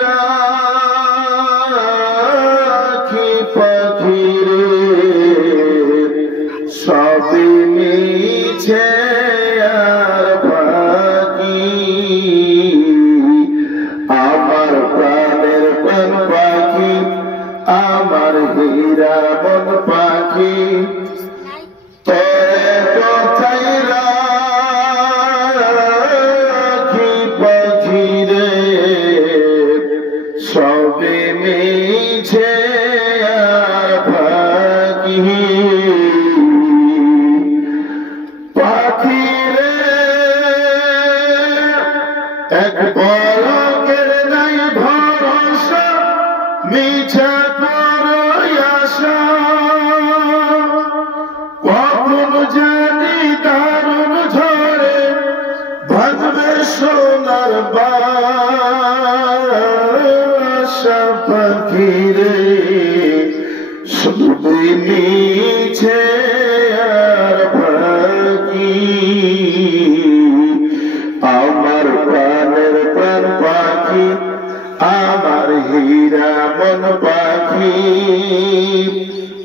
রাখি পাখিরে সবই মিছে আর ফাঁকি, আমার প্রাণের প্রাণ পাখি, আমার হীরা মন পাখি, তোরে কোথায় রাখি পাখিরে সবে মিছে আর ফাঁকি। পাখিরে এক পলকের নাই ভরসা, মিছা তোর আশা, কখন জানি দারুণ ঝড়ে ভাঙবে সোনার বাসা। পাখিরে সবই মিছে আর ফাঁকি, আমার প্রাণের প্রাণ পাখি, আমার হীরা মন পাখি,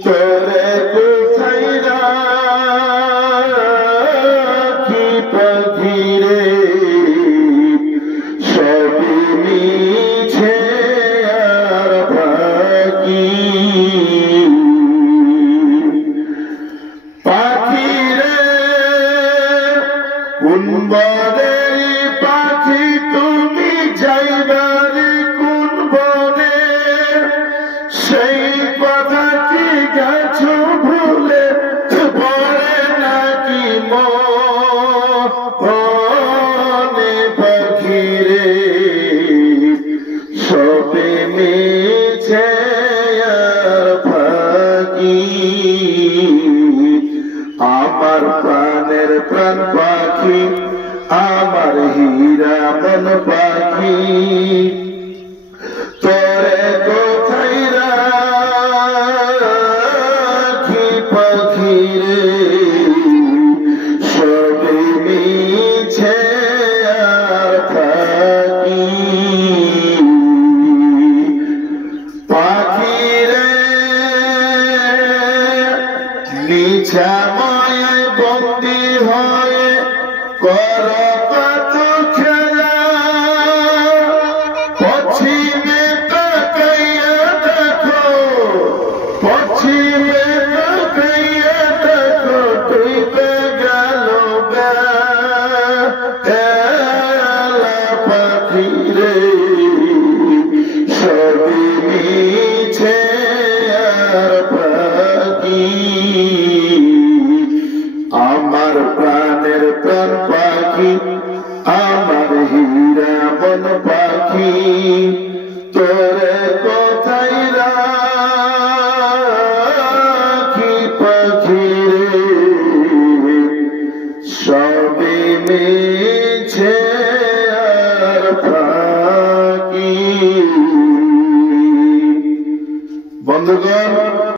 তোরে কোথায় রাখি পাখিরে সবই মিছে আর ফাঁকি। পাখিরে কোন বনের পাখি তুমি, যাইবারে কোন বনে, সেই কথা কি গেছো ভুলে, পড়ে নাকি মনে। পাখিরে সবে মিছে আর ফাঁকি, আমার প্রাণের প্রাণ পাখি, আমার হীরা মন পাখি, তোরে কোথায় রাখি পাখিরে সবে মিছে আর ফাঁকি। পাখিরে মিছা মায়ায় বন্দী হয়ে কর কত খেলা, পশ্চিমে তাকাইয়া দেখো, পশ্চিমে তাকাইয়া দেখো, ডুবে গেল বেলা। পাখিরে সবই মিছে আর ফাঁকি, আমার প্রাণের প্রাণ পাখি, আমার হীরা মন পাখি, তোরে কোথায় রাখি পাখিরে সবে মিছে আর ফাঁকি। বন্ধুগণ,